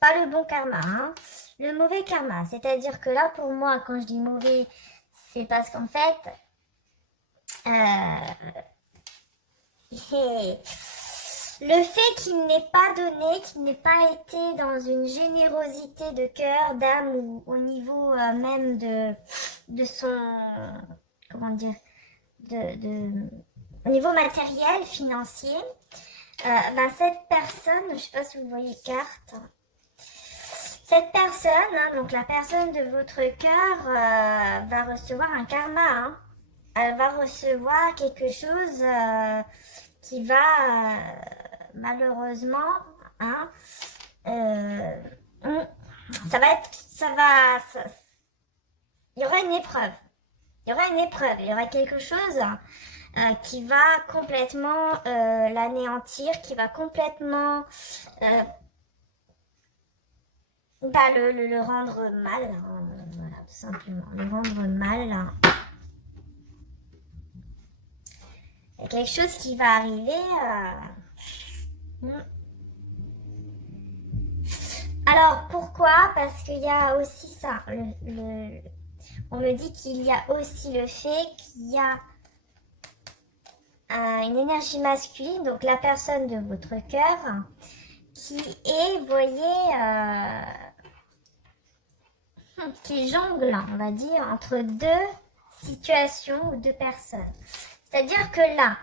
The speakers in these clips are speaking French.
pas le bon karma, hein, le mauvais karma. C'est-à-dire que là, pour moi, quand je dis mauvais, c'est parce qu'en fait, le fait qu'il n'ait pas donné, qu'il n'ait pas été dans une générosité de cœur, d'âme ou au niveau même de son, comment dire, au niveau matériel, financier, cette personne, je ne sais pas si vous voyez carte, cette personne, hein, donc la personne de votre cœur, va recevoir un karma. Hein. Elle va recevoir quelque chose qui va malheureusement, hein, ça va être, il y aura une épreuve. Il y aura une épreuve, il y aura quelque chose qui va complètement l'anéantir, qui va complètement le rendre mal, hein, voilà, tout simplement, le rendre mal. Il y a quelque chose qui va arriver. Alors pourquoi? Parce qu'il y a aussi ça. On me dit qu'il y a aussi le fait qu'il y a une énergie masculine, donc la personne de votre cœur, qui est, vous voyez, qui jongle, on va dire, entre deux situations ou deux personnes. C'est-à-dire que là,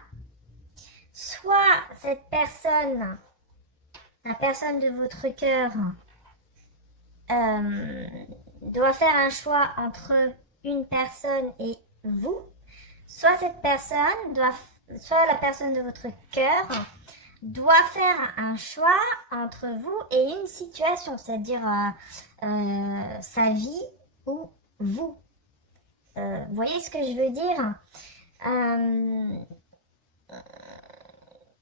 soit cette personne, la personne de votre cœur, doit faire un choix entre une personne et vous, soit cette personne soit la personne de votre cœur doit faire un choix entre vous et une situation, c'est-à-dire sa vie ou vous. Vous voyez ce que je veux dire?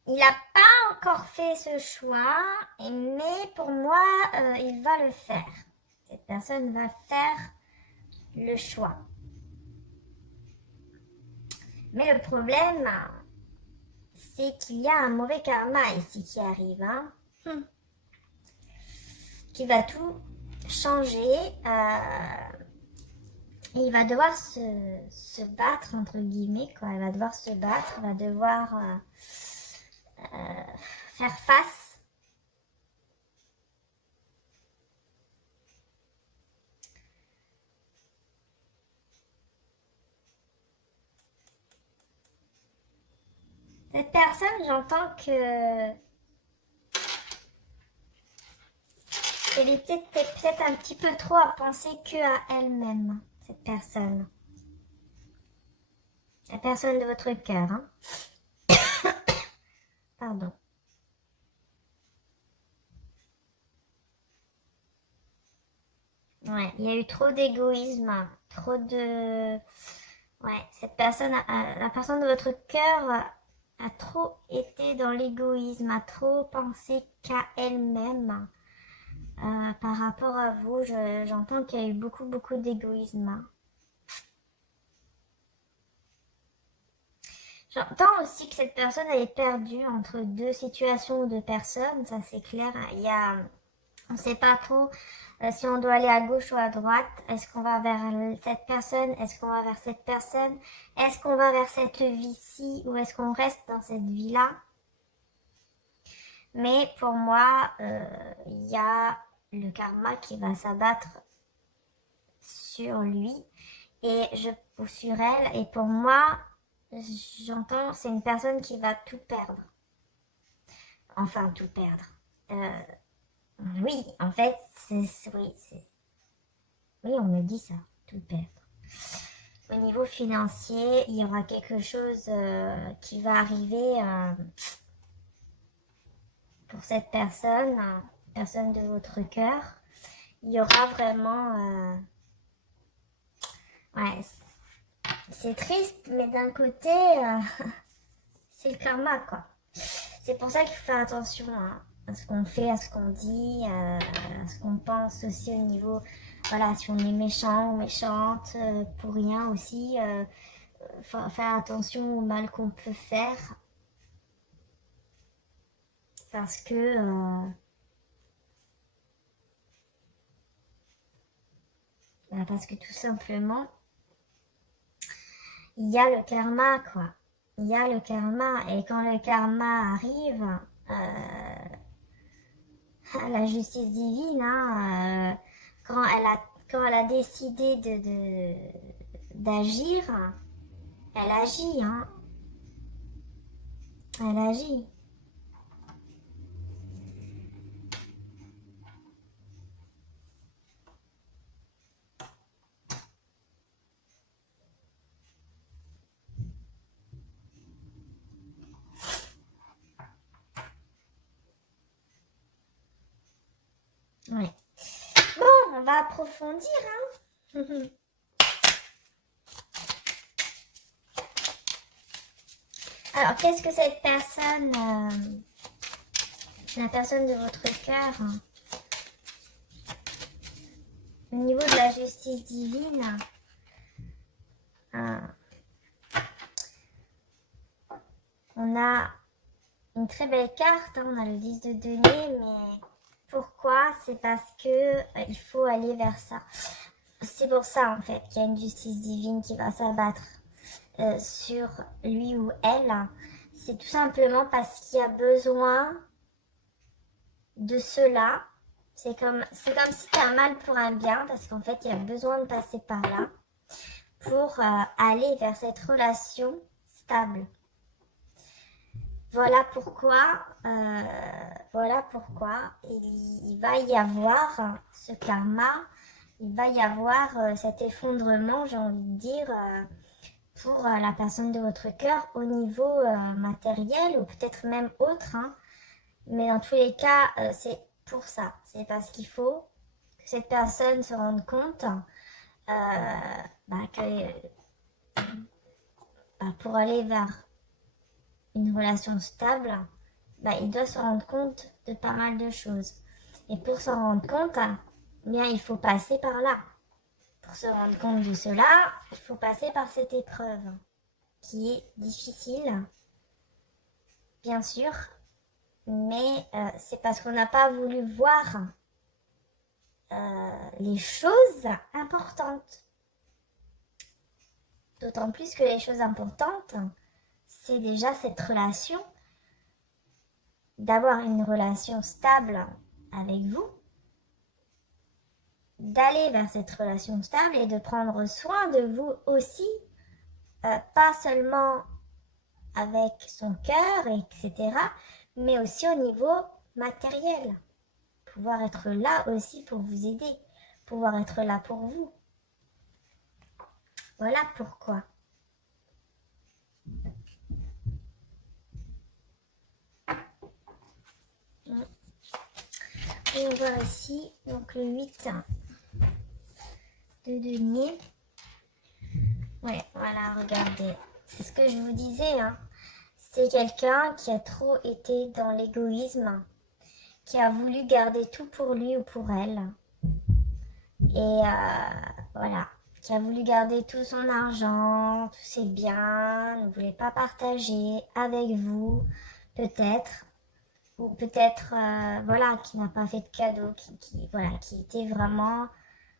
Il n'a pas encore fait ce choix, mais pour moi, il va le faire. Cette personne va faire le choix. Mais le problème, c'est qu'il y a un mauvais karma ici qui arrive, hein, qui va tout changer. Et il va devoir se battre, entre guillemets, quoi. Il va devoir se battre, il va devoir faire face. Cette personne, j'entends que elle était peut-être un petit peu trop à penser que à elle-même, cette personne. La personne de votre cœur, hein. Pardon. Ouais, il y a eu trop d'égoïsme, trop de... Ouais, cette personne, la personne de votre cœur a trop été dans l'égoïsme, a trop pensé qu'à elle-même. Par rapport à vous, j'entends qu'il y a eu beaucoup, beaucoup d'égoïsme. J'entends aussi que cette personne elle est perdue entre deux situations ou deux personnes, ça c'est clair. On ne sait pas trop si on doit aller à gauche ou à droite. Est-ce qu'on va vers cette personne? Est-ce qu'on va vers cette personne? Est-ce qu'on va vers cette vie-ci ou est-ce qu'on reste dans cette vie-là? Mais pour moi, il y a le karma qui va s'abattre sur lui ou sur elle. Et pour moi, j'entends, c'est une personne qui va tout perdre. Enfin, tout perdre. Oui, en fait, oui, on me dit ça, tout perdre. Au niveau financier, il y aura quelque chose qui va arriver pour cette personne, personne de votre cœur. Il y aura vraiment... ouais, c'est triste, mais d'un côté, c'est le karma, quoi. C'est pour ça qu'il faut faire attention à ce qu'on fait, à ce qu'on dit, à ce qu'on pense aussi au niveau... Voilà, si on est méchant ou méchante, pour rien aussi, faut faire attention au mal qu'on peut faire. Parce que Parce que tout simplement, il y a le karma, quoi. Il y a le karma. Et quand le karma arrive, la justice divine, hein, quand elle a décidé d'agir, elle agit, hein. Elle agit. Ouais. Bon, on va approfondir, hein. Alors, qu'est-ce que cette personne, la personne de votre cœur, hein, au niveau de la justice divine, on a une très belle carte, hein, on a le 10 de denier, mais pourquoi? C'est parce que il faut aller vers ça. C'est pour ça, en fait, qu'il y a une justice divine qui va s'abattre sur lui ou elle. C'est tout simplement parce qu'il y a besoin de cela. C'est comme si c'était un mal pour un bien, parce qu'en fait, il y a besoin de passer par là pour aller vers cette relation stable. Voilà pourquoi il va y avoir ce karma, il va y avoir cet effondrement, j'ai envie de dire, pour la personne de votre cœur au niveau matériel ou peut-être même autre, hein. Mais dans tous les cas, c'est pour ça. C'est parce qu'il faut que cette personne se rende compte que pour aller vers une relation stable, il doit se rendre compte de pas mal de choses. Et pour s'en rendre compte, bien, il faut passer par là. Pour se rendre compte de cela, il faut passer par cette épreuve qui est difficile, bien sûr, mais c'est parce qu'on n'a pas voulu voir les choses importantes. D'autant plus que les choses importantes, c'est déjà cette relation, d'avoir une relation stable avec vous, d'aller vers cette relation stable et de prendre soin de vous aussi, pas seulement avec son cœur, etc., mais aussi au niveau matériel. Pouvoir être là aussi pour vous aider, pouvoir être là pour vous. Voilà pourquoi. Et on voit ici donc le 8 de denier. Ouais, voilà, regardez. C'est ce que je vous disais, hein. C'est quelqu'un qui a trop été dans l'égoïsme, qui a voulu garder tout pour lui ou pour elle. Et voilà, qui a voulu garder tout son argent, tous ses biens, ne voulait pas partager avec vous, peut-être. Ou peut-être, qui n'a pas fait de cadeau, qui était vraiment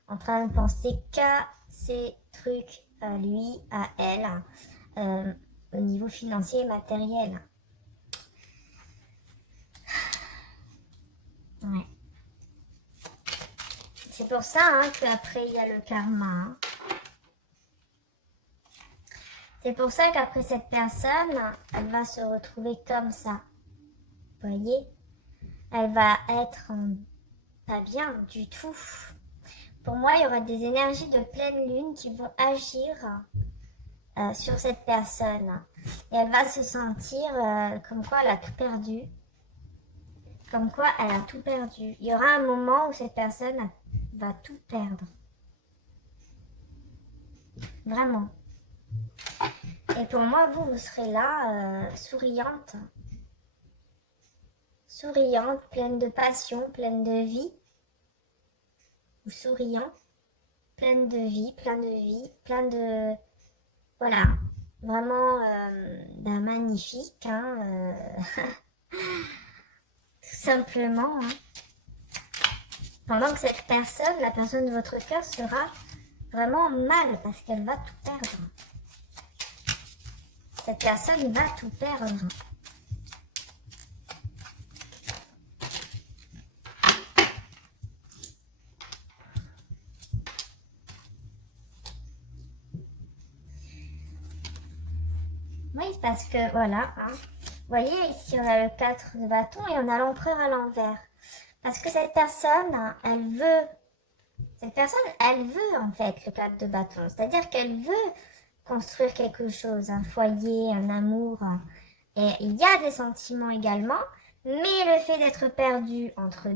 en train de penser qu'à ses trucs, à lui, à elle, au niveau financier et matériel. Ouais. C'est pour ça qu'après il y a le karma. Hein. C'est pour ça qu'après cette personne, elle va se retrouver comme ça. Vous voyez? Elle va être pas bien du tout. Pour moi, il y aura des énergies de pleine lune qui vont agir sur cette personne. Et elle va se sentir comme quoi elle a tout perdu. Comme quoi elle a tout perdu. Il y aura un moment où cette personne va tout perdre. Vraiment. Et pour moi, vous serez là, souriante. Souriante, pleine de passion, pleine de vie. Ou souriant, pleine de vie, plein de... Voilà, vraiment magnifique, hein, tout simplement. Hein. Pendant que cette personne, la personne de votre cœur, sera vraiment mal parce qu'elle va tout perdre. Cette personne va tout perdre. Oui, parce que voilà, hein. Vous voyez, ici on a le 4 de bâton et on a l'empereur à l'envers. Parce que cette personne, elle veut en fait le 4 de bâton. C'est-à-dire qu'elle veut construire quelque chose, un foyer, un amour. Et il y a des sentiments également, mais le fait d'être perdu entre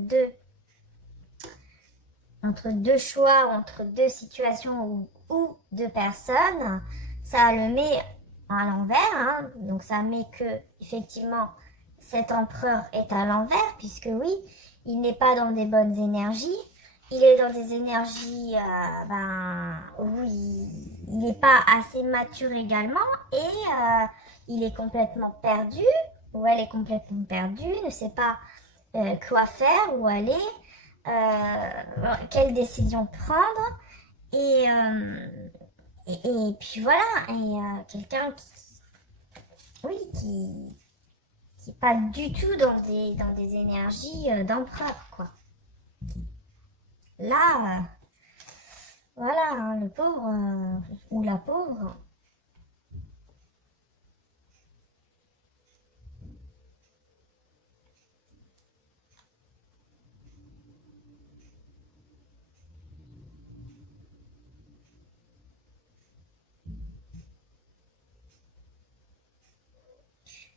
deux choix, entre deux situations ou deux personnes, ça le met à l'envers, hein. Donc ça met que effectivement cet empereur est à l'envers, puisque oui, il n'est pas dans des bonnes énergies, il est dans des énergies où il n'est pas assez mature également, et il est complètement perdu, ou elle est complètement perdue, ne sait pas quoi faire, où aller, quelle décision prendre, et puis voilà, et quelqu'un qui n'est pas du tout dans des énergies d'empereur, quoi. Là, voilà, hein, le pauvre ou la pauvre.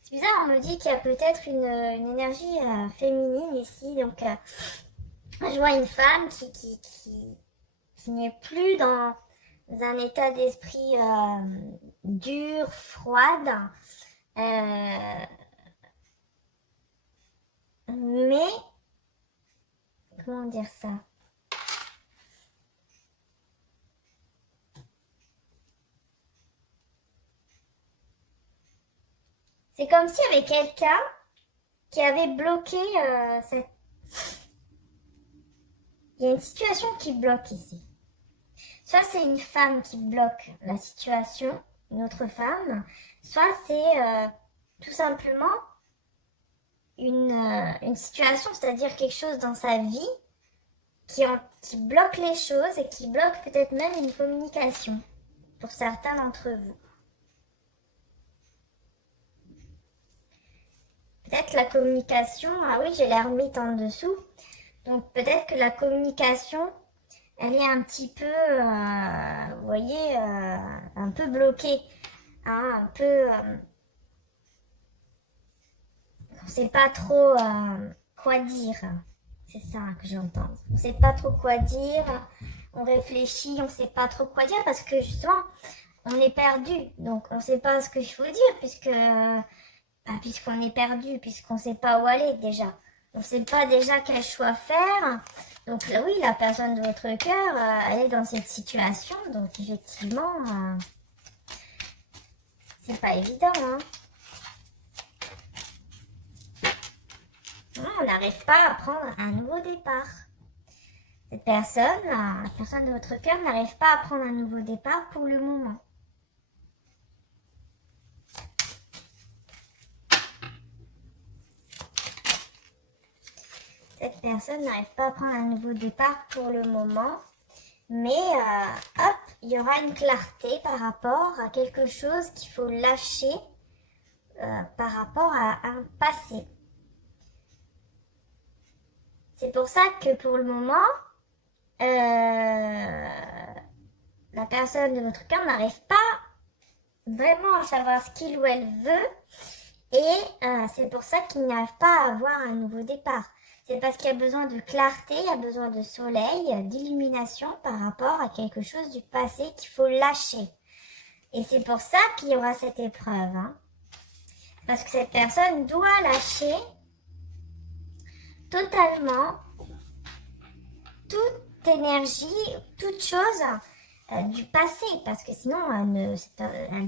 C'est bizarre, on me dit qu'il y a peut-être une énergie féminine ici, donc je vois une femme qui n'est plus dans un état d'esprit dur, froide, mais comment dire ça? C'est comme s'il y avait quelqu'un qui avait bloqué cette... Il y a une situation qui bloque ici. Soit c'est une femme qui bloque la situation, une autre femme, soit c'est tout simplement une situation, c'est-à-dire quelque chose dans sa vie qui bloque les choses et qui bloque peut-être même une communication pour certains d'entre vous. Peut-être la communication, ah oui, j'ai l'ermite en dessous, donc peut-être que la communication, elle est un petit peu, vous voyez, un peu bloquée, hein, un peu, on ne sait pas trop quoi dire. C'est ça que j'entends. On ne sait pas trop quoi dire, on réfléchit, on ne sait pas trop quoi dire parce que justement, on est perdu. Donc on ne sait pas ce qu'il faut dire puisqu'on est perdu, puisqu'on ne sait pas où aller déjà. On ne sait pas déjà quel choix faire. Donc oui, la personne de votre cœur, elle est dans cette situation. Donc effectivement, c'est pas évident, hein. On n'arrive pas à prendre un nouveau départ. Cette personne, la personne de votre cœur, n'arrive pas à prendre un nouveau départ pour le moment. Cette personne n'arrive pas à prendre un nouveau départ pour le moment. Mais hop, il y aura une clarté par rapport à quelque chose qu'il faut lâcher par rapport à un passé. C'est pour ça que pour le moment, la personne de votre cœur n'arrive pas vraiment à savoir ce qu'il ou elle veut. Et c'est pour ça qu'il n'arrive pas à avoir un nouveau départ. C'est parce qu'il y a besoin de clarté, il y a besoin de soleil, d'illumination par rapport à quelque chose du passé qu'il faut lâcher. Et c'est pour ça qu'il y aura cette épreuve, hein. Parce que cette personne doit lâcher totalement toute énergie, toute chose du passé. Parce que sinon, elle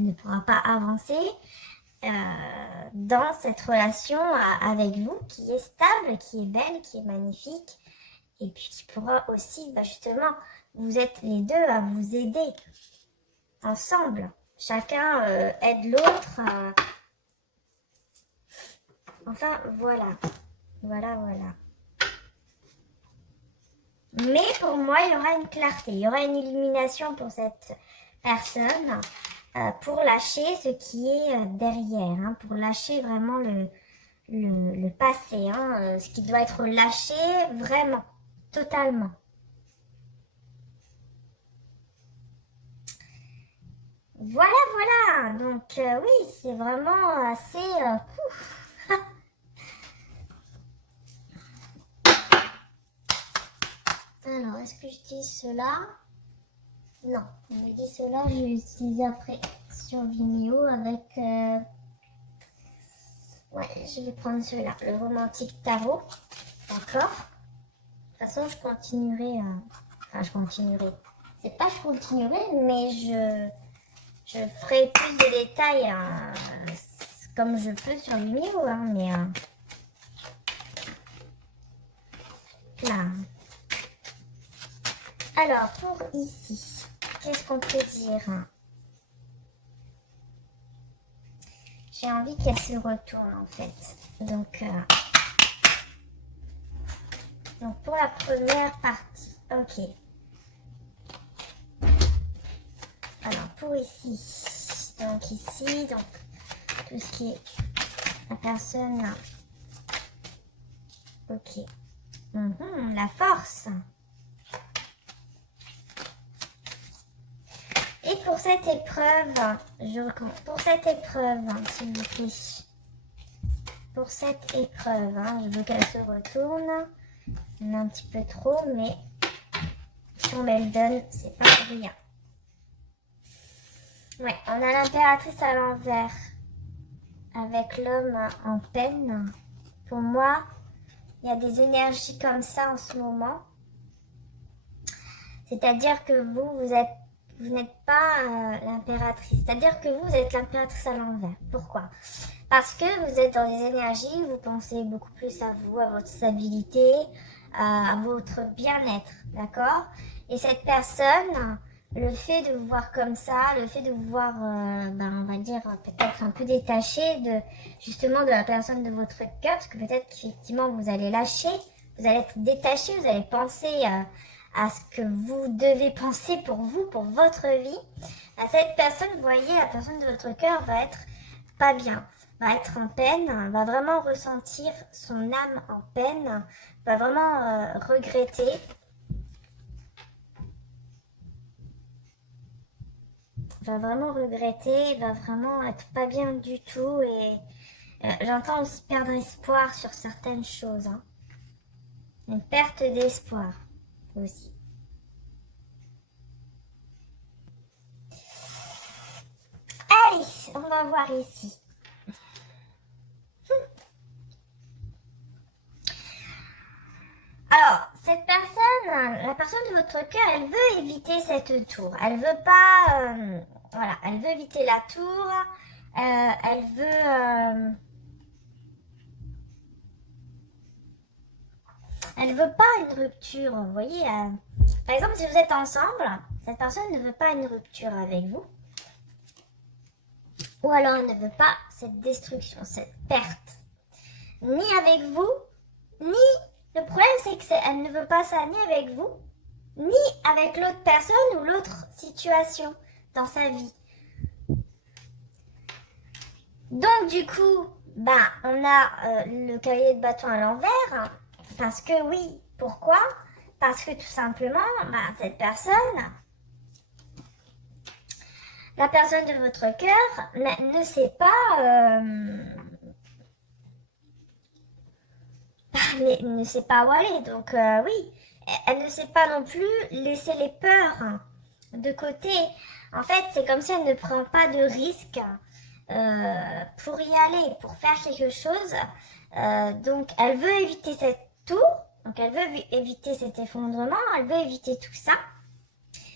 ne pourra pas avancer dans cette relation avec vous qui est stable, qui est belle, qui est magnifique Et puis qui pourra aussi, justement, vous êtes les deux à vous aider ensemble. Chacun aide l'autre. Enfin, voilà. Voilà. Mais pour moi, il y aura une clarté, il y aura une illumination pour cette personne, pour lâcher ce qui est derrière, hein, pour lâcher vraiment le passé, hein, ce qui doit être lâché vraiment, totalement. Voilà. Donc oui, c'est vraiment assez... Alors, est-ce que j'utilise cela? Non, on me dit cela, je vais l'utiliser après sur Vimeo avec... Ouais, je vais prendre cela, le romantique tarot. D'accord. De toute façon, je continuerai... Enfin, je continuerai. C'est pas je continuerai, mais je ferai plus de détails comme je peux sur Vimeo, hein, mais... Là. Alors, pour ici, qu'est-ce qu'on peut dire? J'ai envie qu'elle se retourne, en fait. Donc pour la première partie, ok. Alors, pour ici, donc tout ce qui est la personne, ok. La force. Et pour cette épreuve, s'il vous plaît. Pour cette épreuve, je veux qu'elle se retourne. On a un petit peu trop, mais si on me le donne, c'est pas rien. Ouais, on a l'impératrice à l'envers avec l'homme en peine. Pour moi, il y a des énergies comme ça en ce moment. C'est-à-dire que vous n'êtes pas l'impératrice. C'est-à-dire que vous êtes l'impératrice à l'envers. Pourquoi? Parce que vous êtes dans des énergies, vous pensez beaucoup plus à vous, à votre stabilité, à votre bien-être. D'accord? Et cette personne, le fait de vous voir comme ça, le fait de vous voir, on va dire, peut-être un peu détaché justement de la personne de votre cœur, parce que peut-être qu'effectivement vous allez lâcher, vous allez être détaché, vous allez penser à ce que vous devez penser pour vous, pour votre vie. Cette personne, vous voyez, la personne de votre cœur va être pas bien, va être en peine, va vraiment ressentir son âme en peine, va vraiment regretter. Va vraiment regretter, va vraiment être pas bien du tout et j'entends aussi perdre espoir sur certaines choses. Une perte d'espoir aussi. Allez, on va voir ici. Alors, cette personne, la personne de votre cœur, elle veut éviter cette tour. Elle veut pas, voilà, elle veut éviter la tour. Elle veut pas une rupture. Vous voyez, par exemple, si vous êtes ensemble, cette personne ne veut pas une rupture avec vous. Ou alors elle ne veut pas cette destruction, cette perte. Ni avec vous, ni... Le problème, c'est qu'elle ne veut pas ça ni avec vous, ni avec l'autre personne ou l'autre situation dans sa vie. Donc, du coup, on a le cavalier de bâton à l'envers. Parce que oui, pourquoi? Parce que tout simplement, cette personne, la personne de votre cœur, ne sait pas... ne sait pas où aller. Donc oui, elle ne sait pas non plus laisser les peurs de côté. En fait, c'est comme si elle ne prend pas de risque pour y aller, pour faire quelque chose. Donc elle veut éviter cette tour, donc elle veut éviter cet effondrement, elle veut éviter tout ça.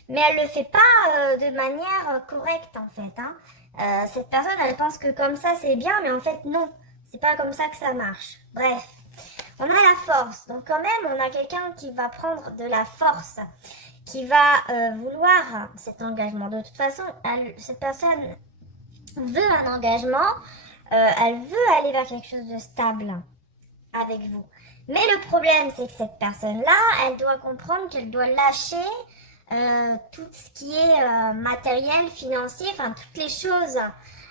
Mais elle le fait pas de manière correcte en fait. Cette personne, elle pense que comme ça c'est bien, mais en fait non, c'est pas comme ça que ça marche. Bref. on a la force. Donc quand même, on a quelqu'un qui va prendre de la force, qui va vouloir cet engagement. De toute façon, cette personne veut un engagement, elle veut aller vers quelque chose de stable avec vous. Mais le problème, c'est que cette personne-là, elle doit comprendre qu'elle doit lâcher tout ce qui est matériel, financier, enfin toutes les choses,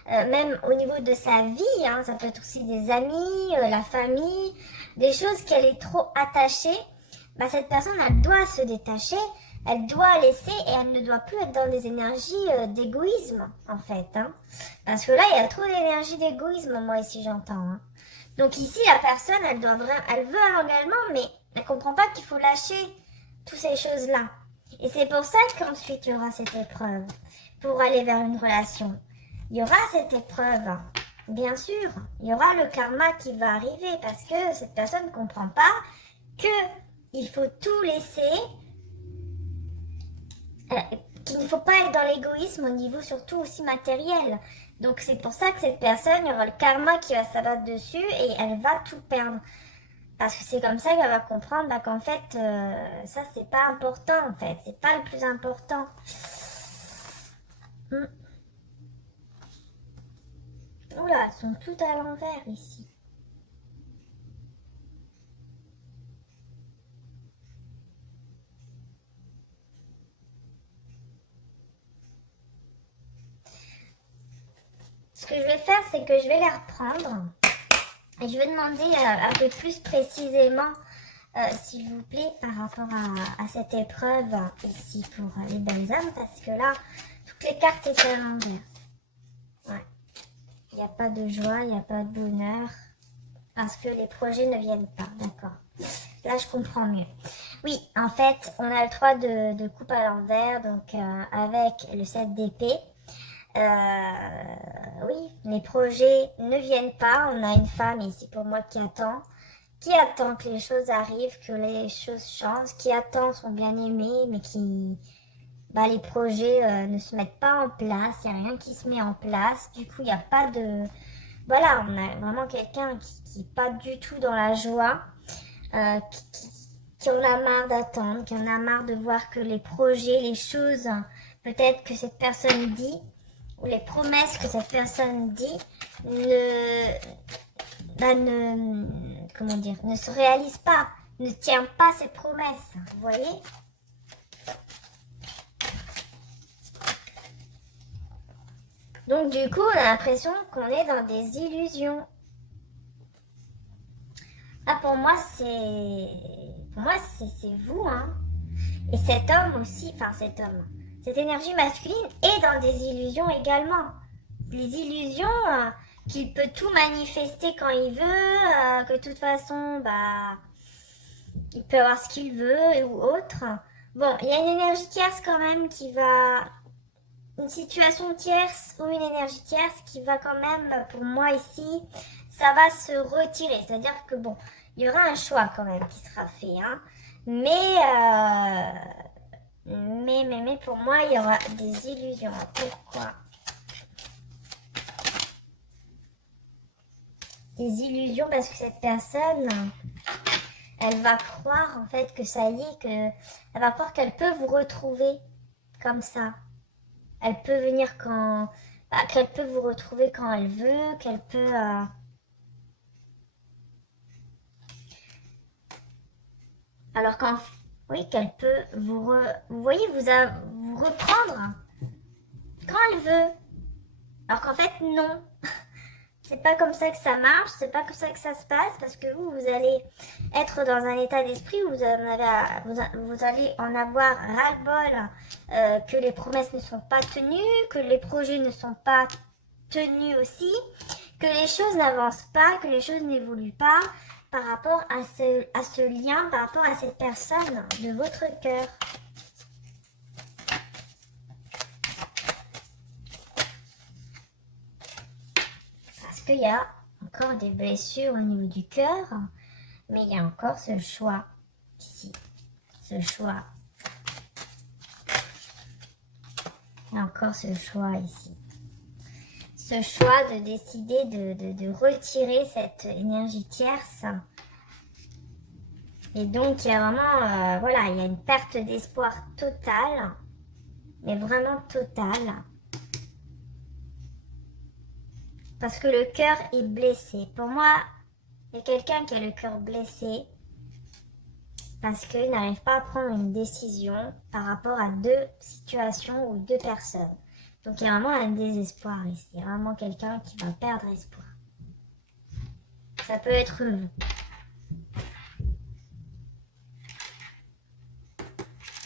même au niveau de sa vie, hein, ça peut être aussi des amis, la famille, des choses qu'elle est trop attachée. Bah, cette personne, elle doit se détacher, elle doit laisser et elle ne doit plus être dans des énergies d'égoïsme, en fait. Hein. Parce que là, il y a trop d'énergie d'égoïsme, moi, ici, j'entends. Hein. Donc ici, la personne, elle veut un engagement, mais elle ne comprend pas qu'il faut lâcher toutes ces choses-là. Et c'est pour ça qu'ensuite, il y aura cette épreuve pour aller vers une relation. Il y aura cette épreuve, bien sûr. Il y aura le karma qui va arriver parce que cette personne ne comprend pas qu'il faut tout laisser, qu'il ne faut pas être dans l'égoïsme au niveau surtout aussi matériel. Donc c'est pour ça que cette personne, il y aura le karma qui va s'abattre dessus et elle va tout perdre. Parce que c'est comme ça qu'elle va comprendre bah, qu'en fait, ça c'est pas important en fait, c'est pas le plus important. Oula, elles sont toutes à l'envers ici. Ce que je vais faire, c'est que je vais les reprendre. Et je vais demander un peu plus précisément, s'il vous plaît, par rapport à cette épreuve ici pour les belles âmes. Parce que là, toutes les cartes étaient à l'envers. Ouais. Il n'y a pas de joie, il n'y a pas de bonheur. Parce que les projets ne viennent pas. D'accord. Là, je comprends mieux. Oui, en fait, on a le 3 de coupe à l'envers. Donc, avec le 7 d'épée. Oui, les projets ne viennent pas. On a une femme ici pour moi qui attend que les choses arrivent, que les choses changent, qui attend son bien-aimé, mais qui, bah, les projets ne se mettent pas en place. Il n'y a rien qui se met en place. Du coup, il n'y a pas de, voilà, on a vraiment quelqu'un qui n'est pas du tout dans la joie, qui en a marre d'attendre, qui en a marre de voir que les projets, les choses, peut-être que cette personne dit, ou les promesses que cette personne dit ne se réalisent pas, ne tient pas ses promesses, vous voyez? Donc du coup, on a l'impression qu'on est dans des illusions. Ah, pour moi, c'est vous, hein. Et cet homme aussi, enfin cet homme, cette énergie masculine est dans des illusions également. Des illusions qu'il peut tout manifester quand il veut, que de toute façon, bah, il peut avoir ce qu'il veut ou autre. Bon, il y a une énergie tierce quand même qui va... Une situation tierce ou une énergie tierce qui va quand même, pour moi ici, ça va se retirer. C'est-à-dire que bon, il y aura un choix quand même qui sera fait, hein. Mais pour moi, il y aura des illusions. Pourquoi? Des illusions parce que cette personne, elle va croire en fait que ça y est, elle va croire qu'elle peut vous retrouver comme ça. Elle peut venir qu'elle peut vous retrouver quand elle veut, qu'elle peut... Alors oui, qu'elle peut vous voyez, vous reprendre quand elle veut. Alors qu'en fait, non. C'est pas comme ça que ça marche, c'est pas comme ça que ça se passe, parce que vous allez être dans un état d'esprit où vous allez en avoir ras-le-bol que les promesses ne sont pas tenues, que les projets ne sont pas tenus aussi, que les choses n'avancent pas, que les choses n'évoluent pas par rapport à ce lien, par rapport à cette personne de votre cœur. Qu'il y a encore des blessures au niveau du cœur, mais il y a encore ce choix ici, ce choix. Il y a encore ce choix ici. Ce choix de décider de retirer cette énergie tierce Et donc, il y a vraiment, voilà, il y a une perte d'espoir totale, mais vraiment totale. Parce que le cœur est blessé. Pour moi, il y a quelqu'un qui a le cœur blessé parce qu'il n'arrive pas à prendre une décision par rapport à deux situations ou deux personnes. Donc, il y a vraiment un désespoir ici. Il y a vraiment quelqu'un qui va perdre espoir. Ça peut être vous.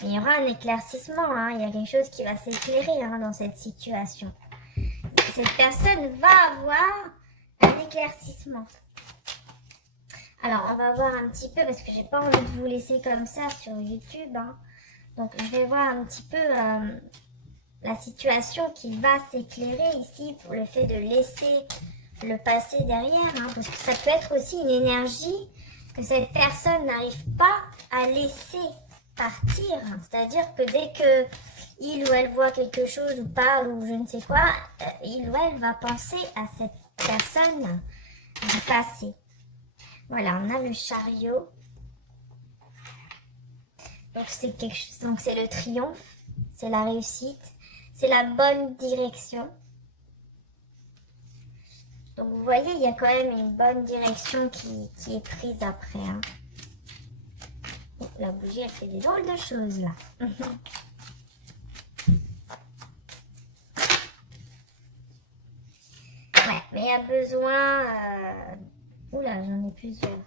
Il y aura un éclaircissement, hein. Il y a quelque chose qui va s'éclairer dans cette situation. Cette personne va avoir un éclaircissement. Alors, on va voir un petit peu, parce que j'ai pas envie de vous laisser comme ça sur YouTube. Hein. Donc, je vais voir un petit peu la situation qui va s'éclairer ici pour le fait de laisser le passé derrière. Hein, parce que ça peut être aussi une énergie que cette personne n'arrive pas à laisser partir. C'est-à-dire que dès que il ou elle voit quelque chose ou parle ou je ne sais quoi, il ou elle va penser à cette personne du passé. Voilà, on a le chariot. Donc c'est quelque chose, donc c'est le triomphe, c'est la réussite, c'est la bonne direction. Donc vous voyez, il y a quand même une bonne direction qui est prise après. Hein. Oh, la bougie, elle fait des drôles de choses là. Ouais, mais il y a besoin... Oula, j'en ai plusieurs.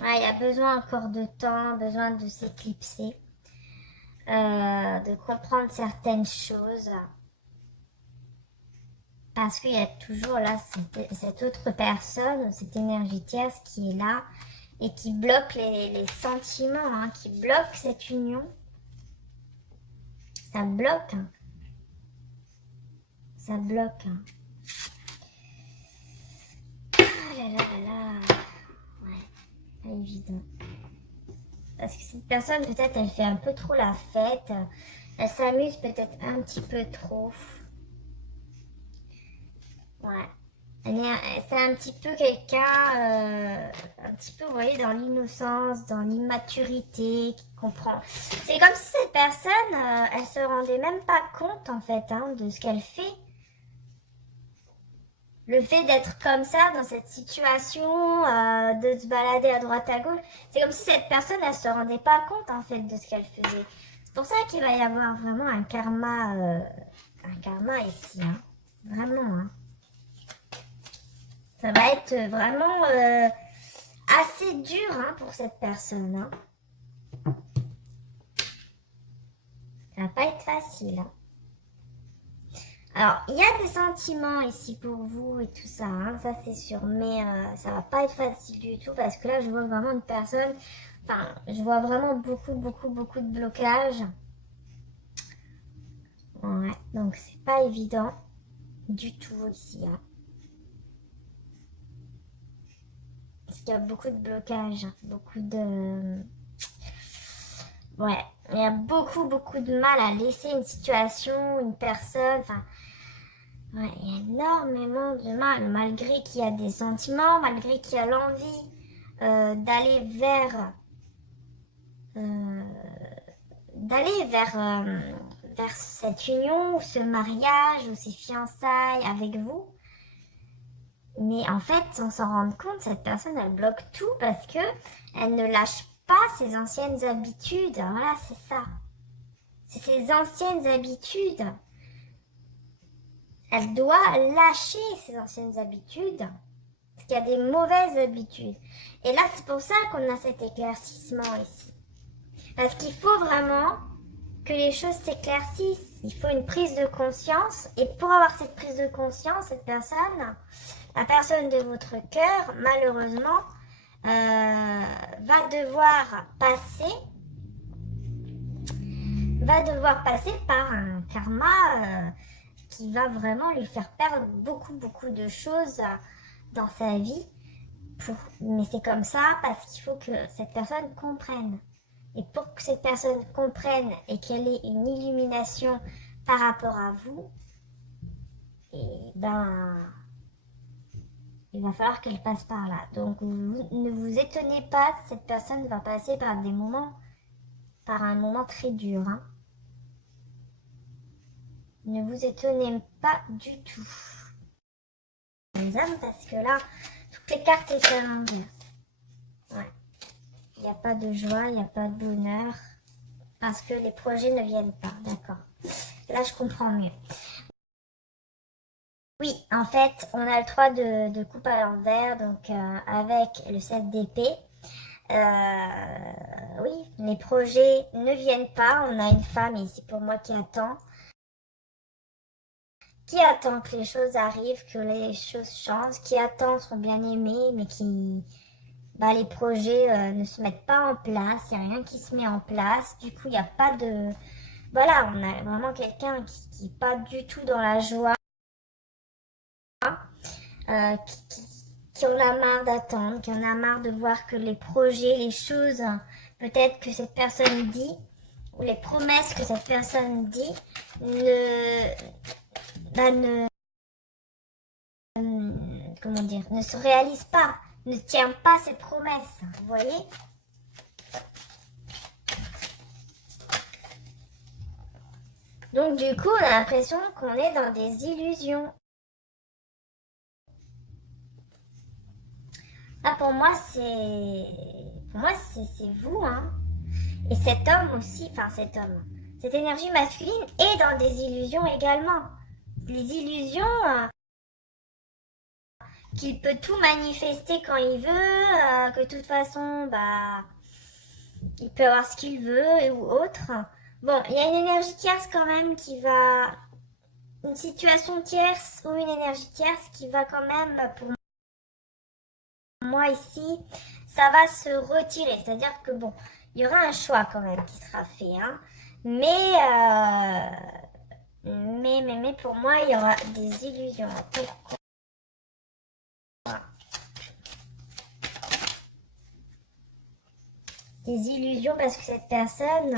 Ouais, il y a besoin encore de temps, besoin de s'éclipser, de comprendre certaines choses. Parce qu'il y a toujours là cette autre personne, cette énergie tierce qui est là et qui bloque les sentiments, hein, qui bloque cette union. Ça bloque. Hein. Ça bloque. Hein. Ah là là là là. Ouais, pas évident. Parce que cette personne, peut-être, elle fait un peu trop la fête. Elle s'amuse peut-être un petit peu trop. Ouais. C'est un petit peu quelqu'un, un petit peu, vous voyez, dans l'innocence, dans l'immaturité, qui comprend. C'est comme si cette personne, elle se rendait même pas compte, en fait, hein, de ce qu'elle fait. Le fait d'être comme ça, dans cette situation, de se balader à droite à gauche, c'est comme si cette personne, elle se rendait pas compte, en fait, de ce qu'elle faisait. C'est pour ça qu'il va y avoir vraiment un karma ici, hein. Vraiment, hein. Ça va être vraiment assez dur hein, pour cette personne. Hein. Ça va pas être facile. Hein. Alors, il y a des sentiments ici pour vous et tout ça, hein, ça c'est sûr. Mais ça va pas être facile du tout parce que là, je vois vraiment une personne... Enfin, je vois vraiment beaucoup de blocages. Ouais, donc c'est pas évident du tout ici. Hein. Parce qu'il y a beaucoup de blocages, beaucoup de... Ouais, il y a beaucoup de mal à laisser une situation, une personne, enfin... Ouais, il y a énormément de mal, malgré qu'il y a des sentiments, malgré qu'il y a l'envie d'aller vers... vers cette union, ou ce mariage, ou ces fiançailles avec vous. Mais en fait, sans s'en rendre compte, cette personne, elle bloque tout parce que elle ne lâche pas ses anciennes habitudes. Voilà, c'est ça. C'est ses anciennes habitudes. Elle doit lâcher ses anciennes habitudes. Parce qu'il y a des mauvaises habitudes. Et là, c'est pour ça qu'on a cet éclaircissement ici. Parce qu'il faut vraiment que les choses s'éclaircissent. Il faut une prise de conscience. Et pour avoir cette prise de conscience, cette personne... La personne de votre cœur, malheureusement, va devoir passer par un karma qui va vraiment lui faire perdre beaucoup de choses dans sa vie. Mais c'est comme ça parce qu'il faut que cette personne comprenne. Et pour que cette personne comprenne et qu'elle ait une illumination par rapport à vous, et ben, il va falloir qu'elle passe par là. Donc, ne vous étonnez pas, cette personne va passer par un moment très dur. Hein. Ne vous étonnez pas du tout. Les hommes, parce que là, toutes les cartes étaient à l'envers. Ouais. Il n'y a pas de joie, il n'y a pas de bonheur, parce que les projets ne viennent pas. D'accord. Là, je comprends mieux. Oui, en fait, on a le 3 de coupe à l'envers, donc avec le 7 d'épée. Oui, les projets ne viennent pas. On a une femme ici pour moi qui attend que les choses arrivent, que les choses changent, qui attend son bien-aimé, mais les projets ne se mettent pas en place, il n'y a rien qui se met en place, du coup il n'y a pas de... Voilà, on a vraiment quelqu'un qui n'est pas du tout dans la joie, qui en a marre d'attendre, qui en a marre de voir que les projets, les choses, peut-être que cette personne dit, ou les promesses que cette personne dit, ne se réalisent pas, ne tient pas ses promesses, vous voyez? Donc du coup, on a l'impression qu'on est dans des illusions. Ah, pour moi, c'est vous, hein. Et cet homme aussi, cette énergie masculine est dans des illusions également. Les illusions qu'il peut tout manifester quand il veut, que de toute façon, il peut avoir ce qu'il veut ou autre. Bon, il y a une énergie tierce quand même une situation tierce ou une énergie tierce qui va quand même, pour moi ici, ça va se retirer. C'est-à-dire que bon, il y aura un choix quand même qui sera fait, hein. Mais pour moi, il y aura des illusions. Pourquoi? Des illusions parce que cette personne,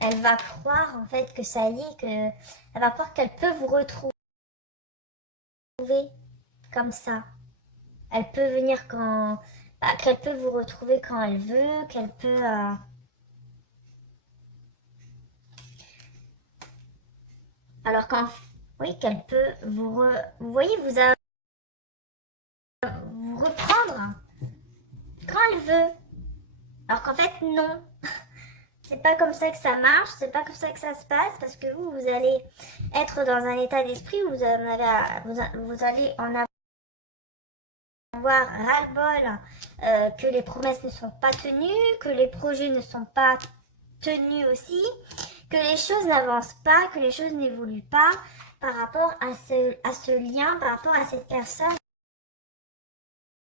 elle va croire en fait que ça y est, elle va croire qu'elle peut vous retrouver comme ça. Elle peut venir qu'elle peut vous retrouver quand elle veut, qu'elle peut... Alors oui, qu'elle peut vous voyez, vous reprendre quand elle veut. Alors qu'en fait, non. C'est pas comme ça que ça marche, c'est pas comme ça que ça se passe, parce que vous allez être dans un état d'esprit où vous allez en avoir ras-le-bol que les promesses ne sont pas tenues, que les projets ne sont pas tenus aussi, que les choses n'avancent pas, que les choses n'évoluent pas par rapport à ce lien, par rapport à cette personne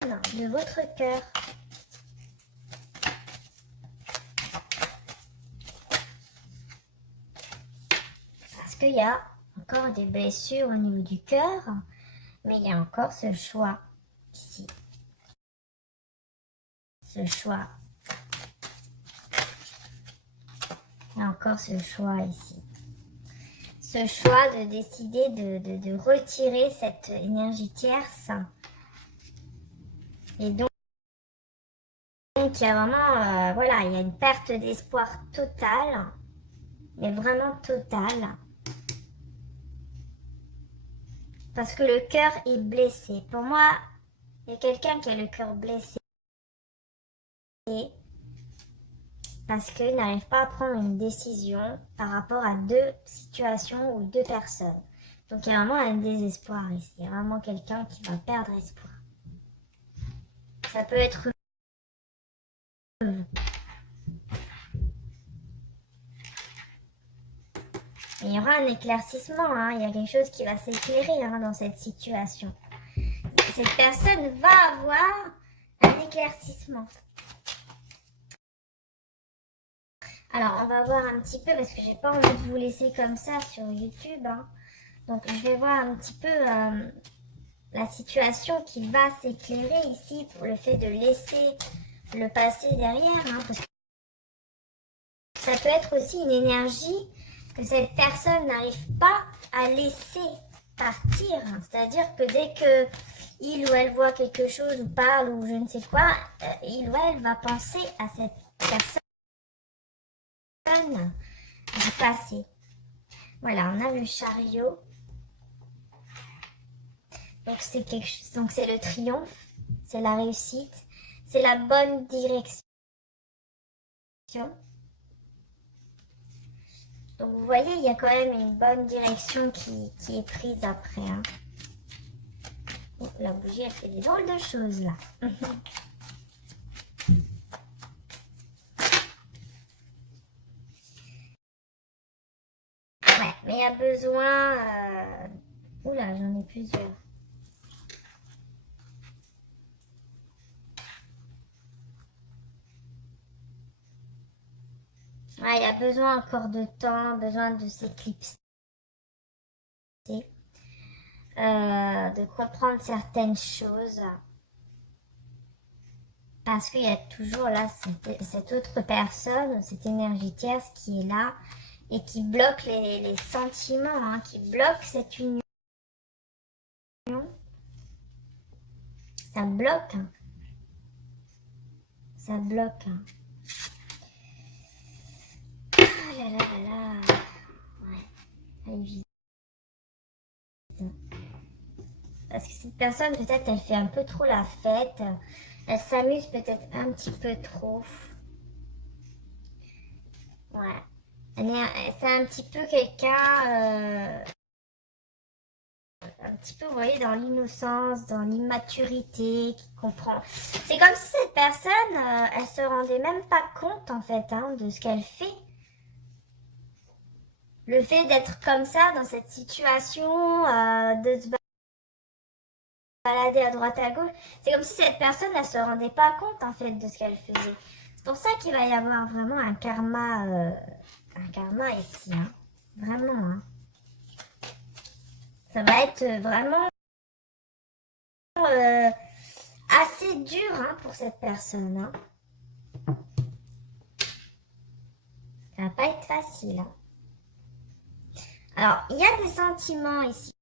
de votre cœur. Parce qu'il y a encore des blessures au niveau du cœur, mais il y a encore ce choix ici. Ce choix. Il y a encore ce choix ici. Ce choix de décider de retirer cette énergie tierce. Et donc il y a vraiment, il y a une perte d'espoir totale, mais vraiment totale. Parce que le cœur est blessé. Pour moi, il y a quelqu'un qui a le cœur blessé. Parce qu'il n'arrive pas à prendre une décision par rapport à deux situations ou deux personnes. Donc il y a vraiment un désespoir ici. Il y a vraiment quelqu'un qui va perdre espoir. Ça peut être vous. Il y aura un éclaircissement, hein. Il y a quelque chose qui va s'éclairer dans cette situation. Cette personne va avoir un éclaircissement. Alors, on va voir un petit peu, parce que j'ai pas envie de vous laisser comme ça sur YouTube. Hein. Donc, je vais voir un petit peu la situation qui va s'éclairer ici pour le fait de laisser le passé derrière. Hein, parce que ça peut être aussi une énergie que cette personne n'arrive pas à laisser partir. C'est-à-dire que dès que il ou elle voit quelque chose ou parle ou je ne sais quoi, il ou elle va penser à cette personne du passé. Voilà, on a le chariot. Donc c'est le triomphe, c'est la réussite, c'est la bonne direction. Donc vous voyez, il y a quand même une bonne direction qui est prise après. Hein. Oh, la bougie, elle fait des drôles de choses là. Ouais, mais il y a besoin... Oula, j'en ai plusieurs. Ouais, il y a besoin encore de temps, besoin de s'éclipser. De comprendre certaines choses. Parce qu'il y a toujours là cette autre personne, cette énergie tierce qui est là et qui bloque les sentiments, hein, qui bloque cette union. Ça bloque. Ça bloque. Ah là là là là. Ouais, évident. Parce que cette personne, peut-être, elle fait un peu trop la fête. Elle s'amuse peut-être un petit peu trop. Ouais. C'est un petit peu quelqu'un... un petit peu, vous voyez, dans l'innocence, dans l'immaturité, qui comprend. C'est comme si cette personne, elle se rendait même pas compte, en fait, hein, de ce qu'elle fait. Le fait d'être comme ça, dans cette situation, de se balader à droite à gauche, c'est comme si cette personne, elle se rendait pas compte, en fait, de ce qu'elle faisait. C'est pour ça qu'il va y avoir vraiment un karma ici, hein. Vraiment, hein. Ça va être vraiment assez dur, hein, pour cette personne, hein. Ça va pas être facile, hein. Alors, il y a des sentiments ici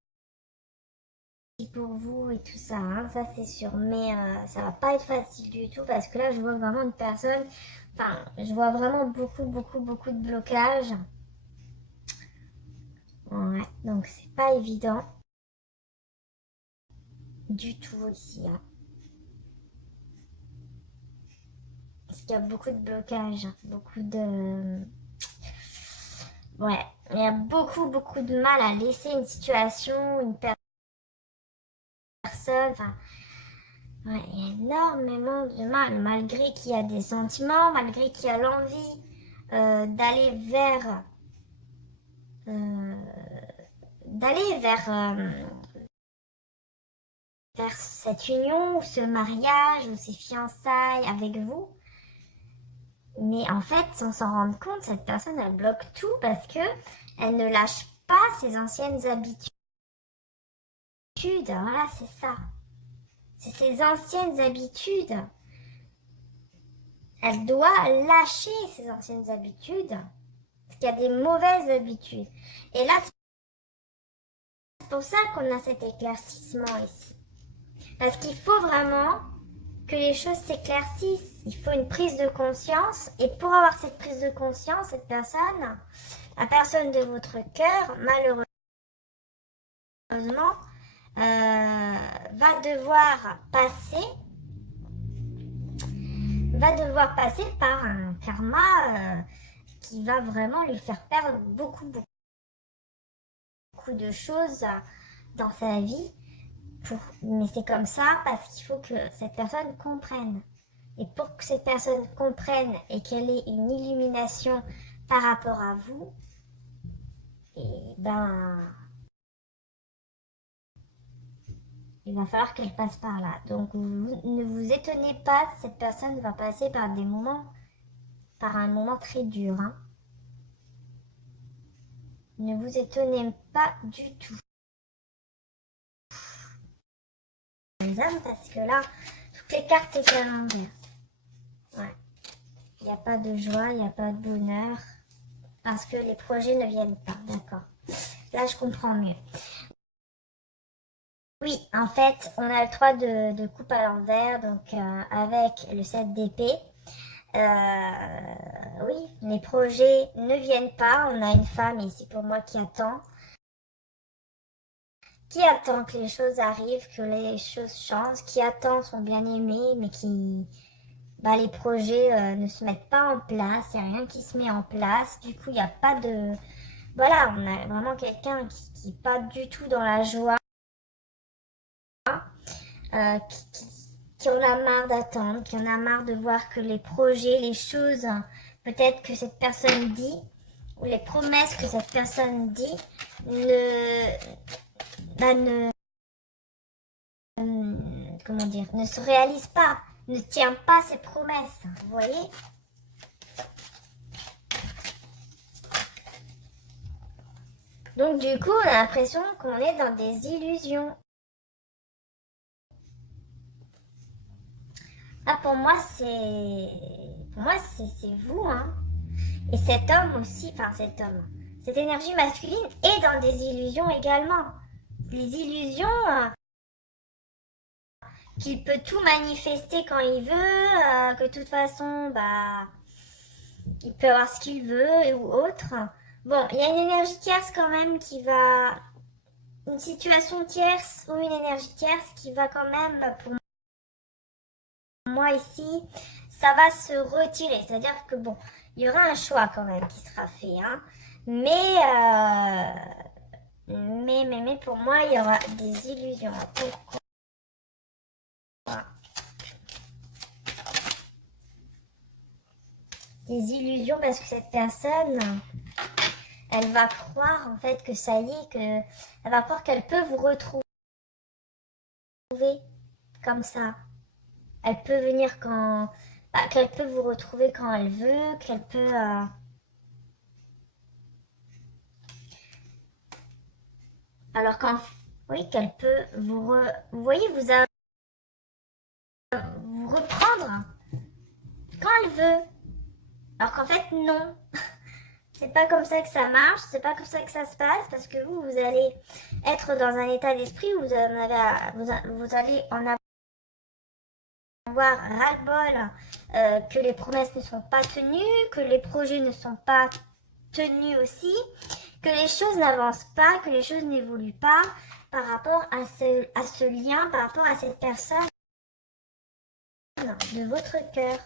pour vous et tout ça, hein, ça c'est sûr, mais ça va pas être facile du tout parce que là je vois vraiment une personne, enfin je vois vraiment beaucoup de blocages. Ouais, donc c'est pas évident du tout ici, hein. Parce qu'il y a beaucoup de blocages, beaucoup de... Ouais, il y a beaucoup de mal à laisser une situation, une personne, enfin... Ouais, il y a énormément de mal, malgré qu'il y a des sentiments, malgré qu'il y a l'envie d'aller vers vers cette union ou ce mariage ou ces fiançailles avec vous. Mais en fait, sans s'en rendre compte, cette personne, elle bloque tout parce que elle ne lâche pas ses anciennes habitudes. Voilà, c'est ça. C'est ses anciennes habitudes. Elle doit lâcher ses anciennes habitudes parce qu'il y a des mauvaises habitudes. Et là, c'est pour ça qu'on a cet éclaircissement ici. Parce qu'il faut vraiment que les choses s'éclaircissent. Il faut une prise de conscience. Et pour avoir cette prise de conscience, cette personne, la personne de votre cœur, malheureusement, va devoir passer par un karma qui va vraiment lui faire perdre beaucoup de choses dans sa vie. Mais c'est comme ça parce qu'il faut que cette personne comprenne. Et pour que cette personne comprenne et qu'elle ait une illumination par rapport à vous, et ben, il va falloir qu'elle passe par là. Donc ne vous étonnez pas, cette personne va passer par un moment très dur, hein. Ne vous étonnez pas du tout. Les âmes, parce que là, toutes les cartes étaient à l'envers. Ouais. Il n'y a pas de joie, il n'y a pas de bonheur. Parce que les projets ne viennent pas. D'accord. Là, je comprends mieux. Oui, en fait, on a le 3 de coupe à l'envers, donc avec le 7 d'épée. Oui, les projets ne viennent pas. On a une femme ici pour moi qui attend que les choses arrivent, que les choses changent, qui attend son bien-aimé, mais les projets ne se mettent pas en place, il n'y a rien qui se met en place, du coup il n'y a pas de... Voilà, on a vraiment quelqu'un qui n'est pas du tout dans la joie, euh, qui en a marre d'attendre, qui en a marre de voir que les projets, les choses, peut-être que cette personne dit, ou les promesses que cette personne dit, ne comment dire, ne se réalise pas, ne tient pas ses promesses, vous voyez. Donc du coup, on a l'impression qu'on est dans des illusions. Ah, pour moi, c'est vous, hein. Et cet homme aussi, enfin cet homme, cette énergie masculine est dans des illusions également. Des illusions qu'il peut tout manifester quand il veut, que de toute façon, il peut avoir ce qu'il veut ou autre. Bon, il y a une énergie tierce quand même qui va... Une situation tierce ou une énergie tierce qui va quand même, pour moi ici, ça va se retirer. C'est-à-dire que bon, il y aura un choix quand même qui sera fait. Hein. Mais pour moi, il y aura des illusions. Pourquoi? Des illusions parce que cette personne, elle va croire en fait que ça y est, elle va croire qu'elle peut vous retrouver comme ça. Elle peut venir qu'elle peut vous retrouver quand elle veut, qu'elle peut... alors oui, qu'elle peut vous voyez, vous reprendre quand elle veut. Alors qu'en fait, non. C'est pas comme ça que ça marche, c'est pas comme ça que ça se passe, parce que vous allez être dans un état d'esprit où vous allez en avoir ras-le-bol que les promesses ne sont pas tenues, que les projets ne sont pas tenus aussi, que les choses n'avancent pas, que les choses n'évoluent pas par rapport à ce lien, par rapport à cette personne de votre cœur.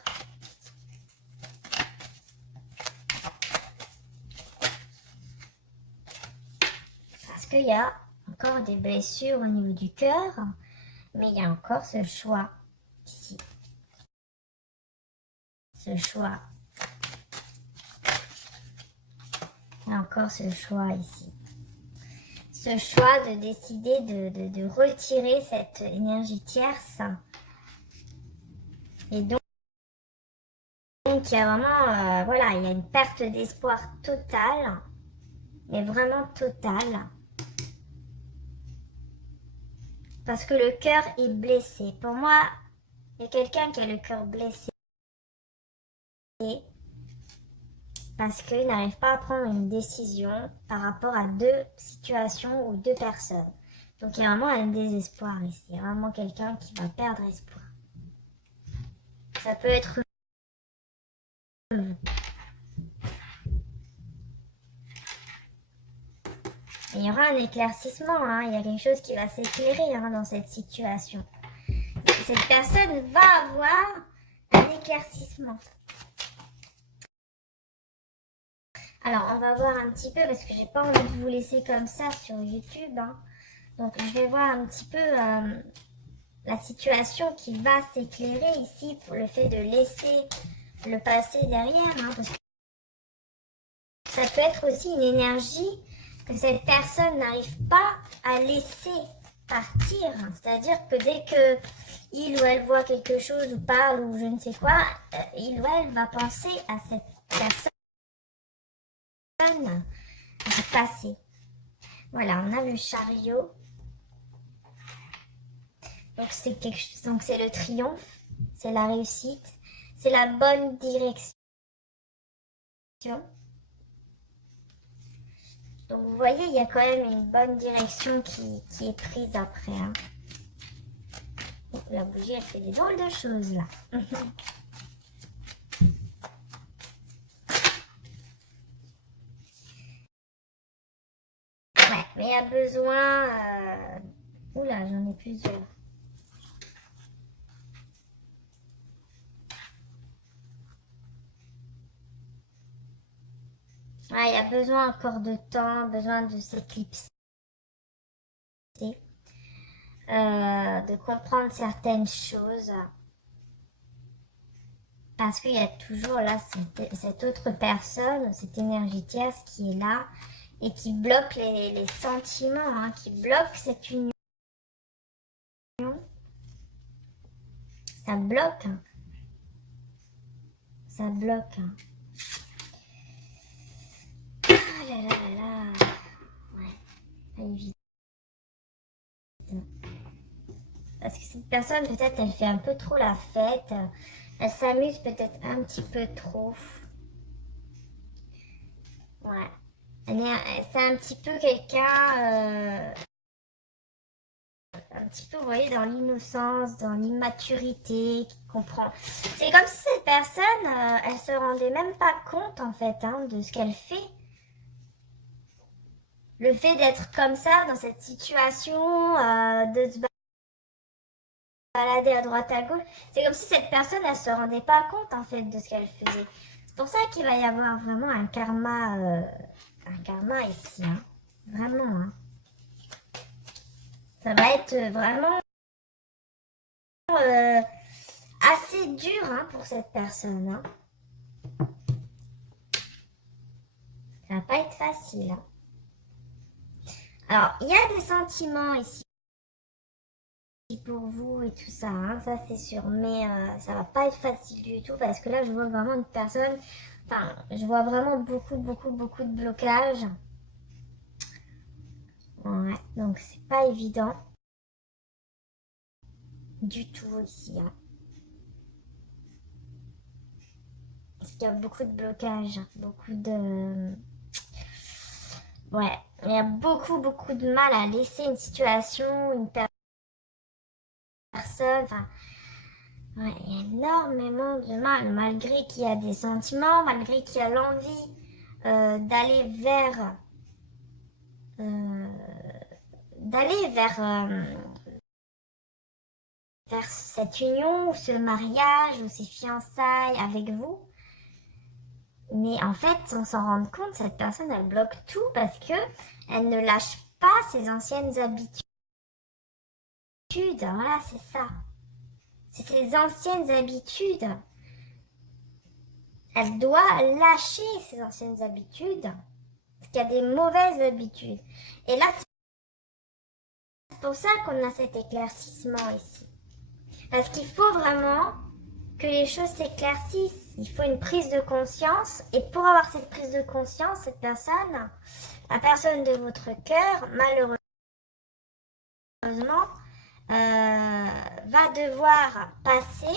Parce qu'il y a encore des blessures au niveau du cœur, mais il y a encore ce choix ici. Ce choix. Il y a encore ce choix ici. Ce choix de décider de retirer cette énergie tierce. Et donc il y a vraiment, voilà, il y a une perte d'espoir totale, mais vraiment totale. Parce que le cœur est blessé. Pour moi, il y a quelqu'un qui a le cœur blessé. Parce qu'il n'arrive pas à prendre une décision par rapport à deux situations ou deux personnes. Donc il y a vraiment un désespoir ici. Il y a vraiment quelqu'un qui va perdre espoir. Ça peut être vous. Et il y aura un éclaircissement. Hein. Il y a quelque chose qui va s'éclairer dans cette situation. Cette personne va avoir un éclaircissement. Alors, on va voir un petit peu, parce que j'ai pas envie de vous laisser comme ça sur YouTube. Hein. Donc, je vais voir un petit peu la situation qui va s'éclairer ici pour le fait de laisser le passé derrière. Hein, parce que ça peut être aussi une énergie que cette personne n'arrive pas à laisser partir. C'est-à-dire que dès que il ou elle voit quelque chose ou parle ou je ne sais quoi, il ou elle va penser à cette personne du passé. Voilà, on a le chariot. Donc c'est le triomphe, c'est la réussite, c'est la bonne direction. Donc vous voyez, il y a quand même une bonne direction qui est prise après. Hein. Oh, la bougie, elle fait des drôles de choses là. Ouais, mais il y a besoin... Oula, j'en ai plusieurs. Ouais, il y a besoin encore de temps, besoin de s'éclipser. De comprendre certaines choses. Parce qu'il y a toujours là cette autre personne, cette énergie tierce qui est là et qui bloque les sentiments, hein, qui bloque cette union. Ça bloque. Hein. Ça bloque. Hein. Ah là là là là. Ouais, pas évident. Parce que cette personne, peut-être, elle fait un peu trop la fête. Elle s'amuse peut-être un petit peu trop. Ouais. C'est un petit peu quelqu'un... un petit peu, vous voyez, dans l'innocence, dans l'immaturité, qui comprend. C'est comme si cette personne, elle se rendait même pas compte, en fait, hein, de ce qu'elle fait. Le fait d'être comme ça, dans cette situation, de se balader à droite à gauche, c'est comme si cette personne, elle se rendait pas compte, en fait, de ce qu'elle faisait. C'est pour ça qu'il va y avoir vraiment un karma ici, hein. Vraiment, hein. Ça va être vraiment assez dur, hein, pour cette personne, hein. Ça va pas être facile, hein. Alors, il y a des sentiments ici pour vous et tout ça, hein, ça c'est sûr, mais ça va pas être facile du tout parce que là je vois vraiment une personne, enfin je vois vraiment beaucoup de blocages. Ouais, donc c'est pas évident du tout ici, hein. Parce qu'il y a beaucoup de blocages, beaucoup de... Ouais, il y a beaucoup de mal à laisser une situation, une personne, enfin... Ouais, il y a énormément de mal, malgré qu'il y a des sentiments, malgré qu'il y a l'envie d'aller vers euh, vers cette union ou ce mariage ou ces fiançailles avec vous. Mais en fait, sans s'en rendre compte, cette personne, elle bloque tout parce que elle ne lâche pas ses anciennes habitudes. Voilà, c'est ça. C'est ses anciennes habitudes. Elle doit lâcher ses anciennes habitudes. Parce qu'il y a des mauvaises habitudes. Et là, c'est pour ça qu'on a cet éclaircissement ici. Parce qu'il faut vraiment que les choses s'éclaircissent. Il faut une prise de conscience. Et pour avoir cette prise de conscience, cette personne, la personne de votre cœur, malheureusement, va devoir passer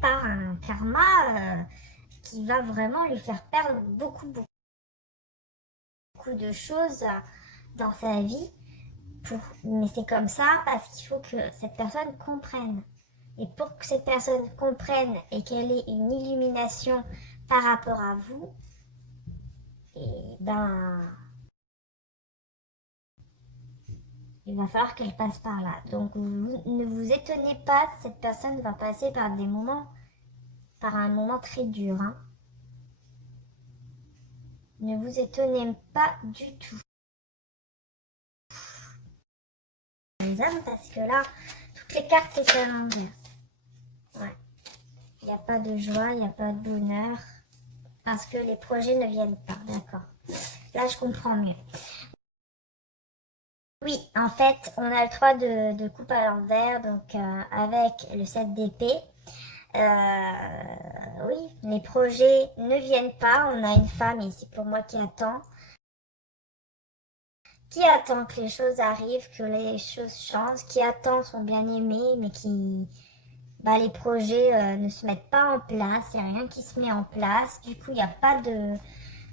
par un karma qui va vraiment lui faire perdre beaucoup de choses dans sa vie. Mais c'est comme ça parce qu'il faut que cette personne comprenne. Et pour que cette personne comprenne et qu'elle ait une illumination par rapport à vous, et ben, il va falloir qu'elle passe par là. Donc ne vous étonnez pas, cette personne va passer par un moment très dur, hein. Ne vous étonnez pas du tout. Les hommes, parce que là, toutes les cartes sont à l'envers. Ouais. Il n'y a pas de joie, il n'y a pas de bonheur. Parce que les projets ne viennent pas, d'accord. Là, je comprends mieux. Oui, en fait, on a le 3 de coupe à l'envers, donc avec le 7 d'épée. Oui, les projets ne viennent pas. On a une femme ici pour moi qui attend que les choses arrivent, que les choses changent, qui attend son bien-aimé, mais les projets ne se mettent pas en place, il n'y a rien qui se met en place, du coup il n'y a pas de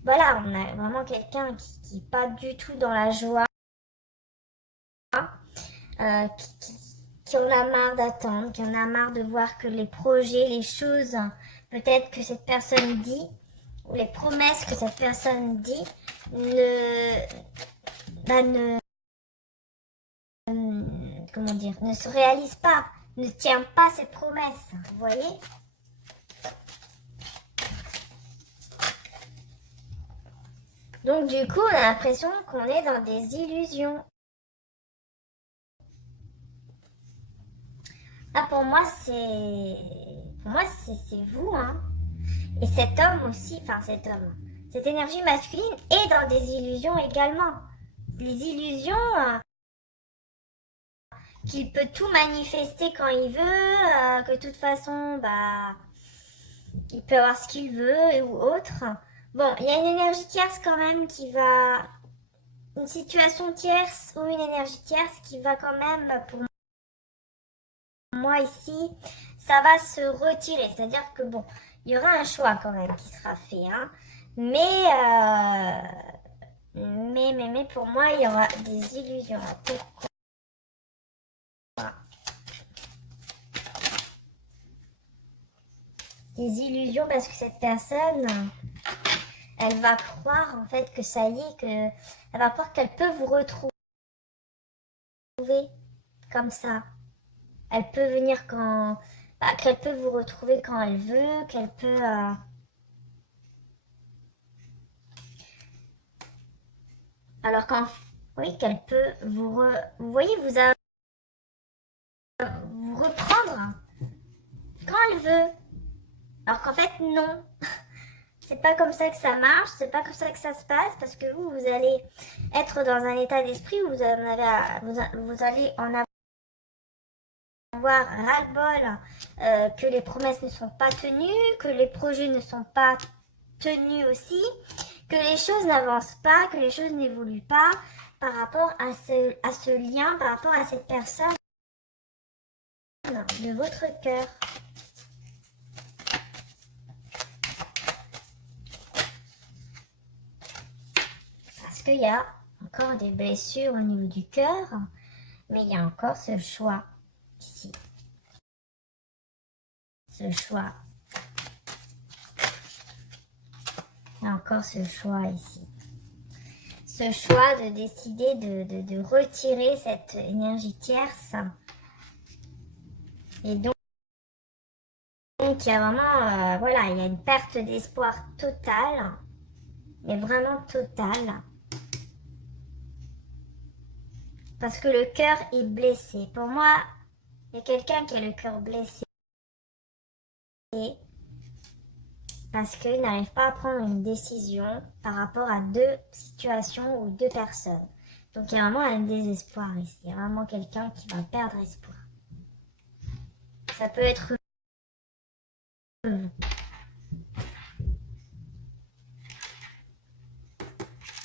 voilà, on a vraiment quelqu'un qui n'est pas du tout dans la joie, qui en a marre d'attendre, qui en a marre de voir que les projets, les choses, peut-être que cette personne dit, ou les promesses que cette personne dit, comment dire, ne se réalisent pas, ne tient pas ses promesses, vous voyez? Donc du coup, on a l'impression qu'on est dans des illusions. Ah, pour moi, c'est vous, hein. Et cet homme aussi, enfin cette énergie masculine est dans des illusions également. Les illusions qu'il peut tout manifester quand il veut, que de toute façon, bah, il peut avoir ce qu'il veut ou autre. Bon, il y a une énergie tierce quand même qui va, une situation tierce ou une énergie tierce qui va quand même, pour moi ici, ça va se retirer. C'est-à-dire que bon, il y aura un choix quand même qui sera fait, hein. Mais pour moi, il y aura des illusions. Pourquoi? Des illusions parce que cette personne, elle va croire en fait que ça y est, elle va croire qu'elle peut vous retrouver comme ça. Elle peut venir qu'elle peut vous retrouver quand elle veut, qu'elle peut... alors oui, qu'elle peut vous voyez, vous reprendre quand elle veut. Alors qu'en fait, non. C'est pas comme ça que ça marche, c'est pas comme ça que ça se passe, parce que vous allez être dans un état d'esprit où vous allez en avoir ras-le-bol que les promesses ne sont pas tenues, que les projets ne sont pas tenus aussi, que les choses n'avancent pas, que les choses n'évoluent pas par rapport à ce lien, par rapport à cette personne de votre cœur. Parce qu'il y a encore des blessures au niveau du cœur, mais il y a encore ce choix ici. Ce choix. Il y a encore ce choix ici. Ce choix de décider de retirer cette énergie tierce. Et donc il y a vraiment, voilà, il y a une perte d'espoir totale, mais vraiment totale. Parce que le cœur est blessé. Pour moi, il y a quelqu'un qui a le cœur blessé. Parce qu'il n'arrive pas à prendre une décision par rapport à deux situations ou deux personnes. Donc il y a vraiment un désespoir ici. Il y a vraiment quelqu'un qui va perdre espoir. Ça peut être vous.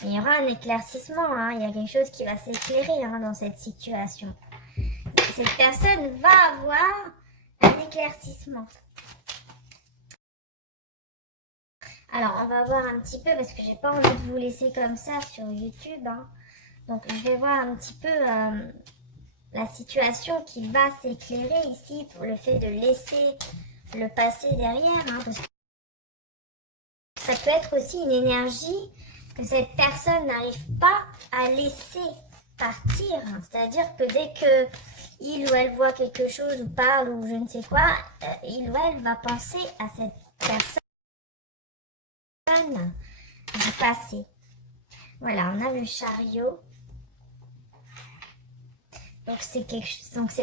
Il y aura un éclaircissement, hein. Il y a quelque chose qui va s'éclairer dans cette situation. Cette personne va avoir un éclaircissement. Alors, on va voir un petit peu, parce que j'ai pas envie de vous laisser comme ça sur YouTube, hein. Donc, je vais voir un petit peu la situation qui va s'éclairer ici pour le fait de laisser le passé derrière, hein, parce que ça peut être aussi une énergie que cette personne n'arrive pas à laisser partir. C'est-à-dire que dès que il ou elle voit quelque chose ou parle ou je ne sais quoi, il ou elle va penser à cette personne du passé. Voilà, on a le chariot. Donc c'est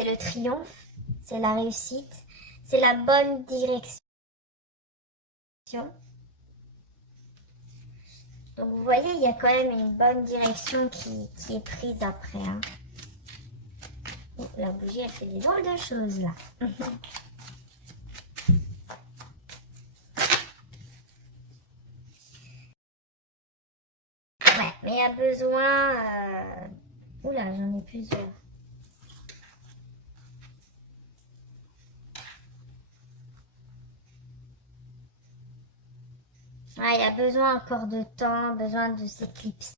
le triomphe, c'est la réussite, c'est la bonne direction. Donc vous voyez, il y a quand même une bonne direction qui est prise après, hein. Oh, la bougie, elle fait des drôles de choses là. Ouais, mais il y a besoin... Oula, j'en ai plusieurs. Ouais, il y a besoin encore de temps, besoin de s'éclipser,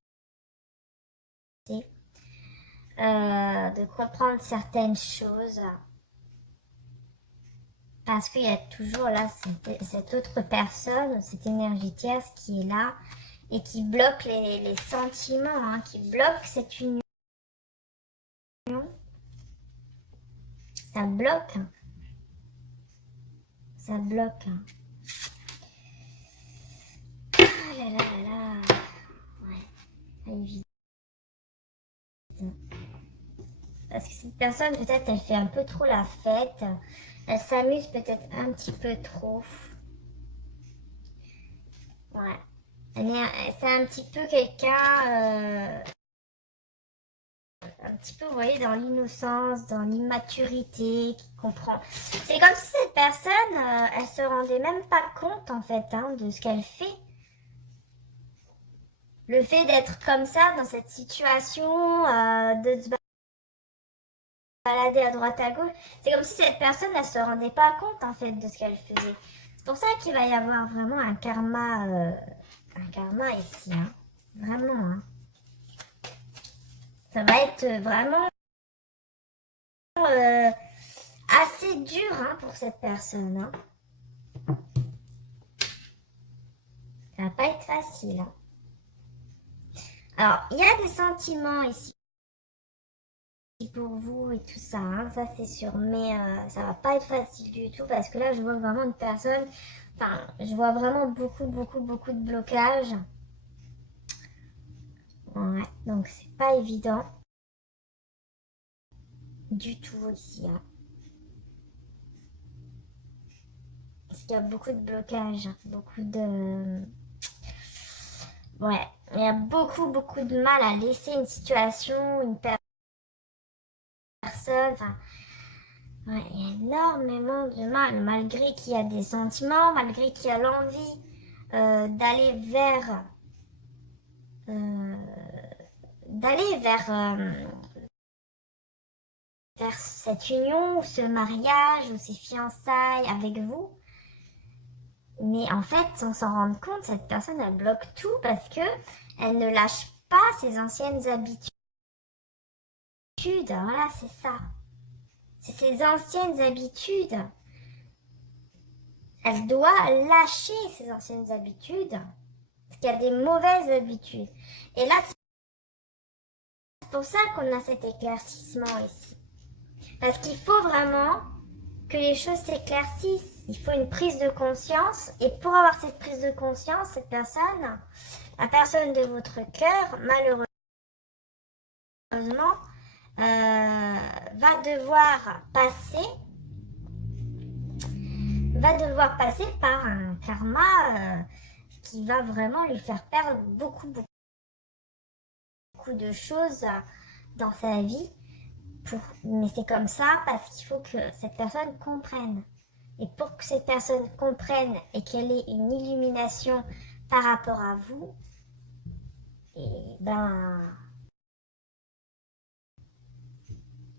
de comprendre certaines choses. Parce qu'il y a toujours là cette autre personne, cette énergie tierce qui est là et qui bloque les sentiments, hein, qui bloque cette union. Ça bloque. Ça bloque. Ah là là là là. Ouais, pas évident. Parce que cette personne, peut-être, elle fait un peu trop la fête. Elle s'amuse peut-être un petit peu trop. Ouais. C'est un petit peu quelqu'un, un petit peu, vous voyez, dans l'innocence, dans l'immaturité, qui comprend. C'est comme si cette personne, elle se rendait même pas compte, en fait, hein, de ce qu'elle fait. Le fait d'être comme ça, dans cette situation, de se balader à droite à gauche, c'est comme si cette personne, elle se rendait pas compte, en fait, de ce qu'elle faisait. C'est pour ça qu'il va y avoir vraiment un karma ici, hein. Vraiment, hein. Ça va être vraiment assez dur, hein, pour cette personne, hein. Ça va pas être facile, hein. Alors, il y a des sentiments ici pour vous et tout ça, hein, ça c'est sûr, mais ça va pas être facile du tout parce que là, je vois vraiment une personne, enfin, je vois vraiment beaucoup de blocages. Ouais, donc c'est pas évident du tout ici, hein. Parce qu'il y a beaucoup de blocages, beaucoup de... Ouais, il y a beaucoup de mal à laisser une situation, une personne, enfin... Ouais, il y a énormément de mal, malgré qu'il y a des sentiments, malgré qu'il y a l'envie d'aller vers... d'aller vers cette union, ou ce mariage, ou ces fiançailles avec vous. Mais en fait, sans s'en rendre compte, cette personne, elle bloque tout parce que elle ne lâche pas ses anciennes habitudes. Voilà, c'est ça. C'est ses anciennes habitudes. Elle doit lâcher ses anciennes habitudes parce qu'il y a des mauvaises habitudes. Et là, c'est pour ça qu'on a cet éclaircissement ici. Parce qu'il faut vraiment que les choses s'éclaircissent. Il faut une prise de conscience. Et pour avoir cette prise de conscience, cette personne, la personne de votre cœur, malheureusement, va devoir passer par un karma qui va vraiment lui faire perdre beaucoup de choses dans sa vie. Mais c'est comme ça parce qu'il faut que cette personne comprenne. Et pour que cette personne comprenne et qu'elle ait une illumination par rapport à vous, et ben,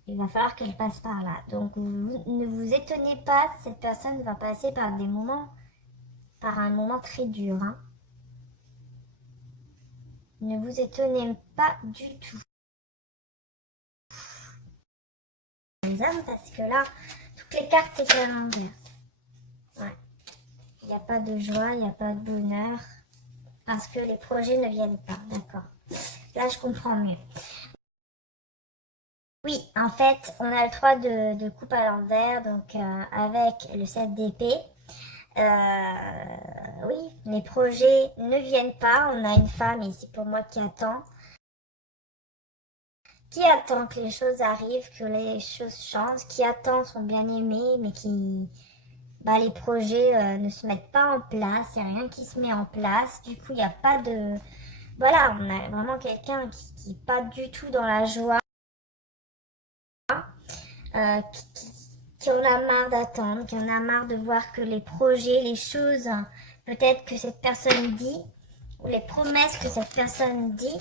il va falloir qu'elle passe par là. Donc ne vous étonnez pas, cette personne va passer par un moment très dur, hein. Ne vous étonnez pas du tout. Parce que là, toutes les cartes étaient à l'envers. Ouais. Il n'y a pas de joie, il n'y a pas de bonheur. Parce que les projets ne viennent pas. D'accord. Là, je comprends mieux. Oui, en fait, on a le 3 de coupe à l'envers, donc avec le 7 d'épée. Oui, les projets ne viennent pas. On a une femme ici pour moi qui attend que les choses arrivent, que les choses changent, qui attend son bien-aimé, mais les projets ne se mettent pas en place, il n'y a rien qui se met en place, du coup il n'y a pas de... Voilà, on a vraiment quelqu'un qui n'est pas du tout dans la joie, qui en a marre d'attendre, qui en a marre de voir que les projets, les choses, peut-être que cette personne dit, ou les promesses que cette personne dit,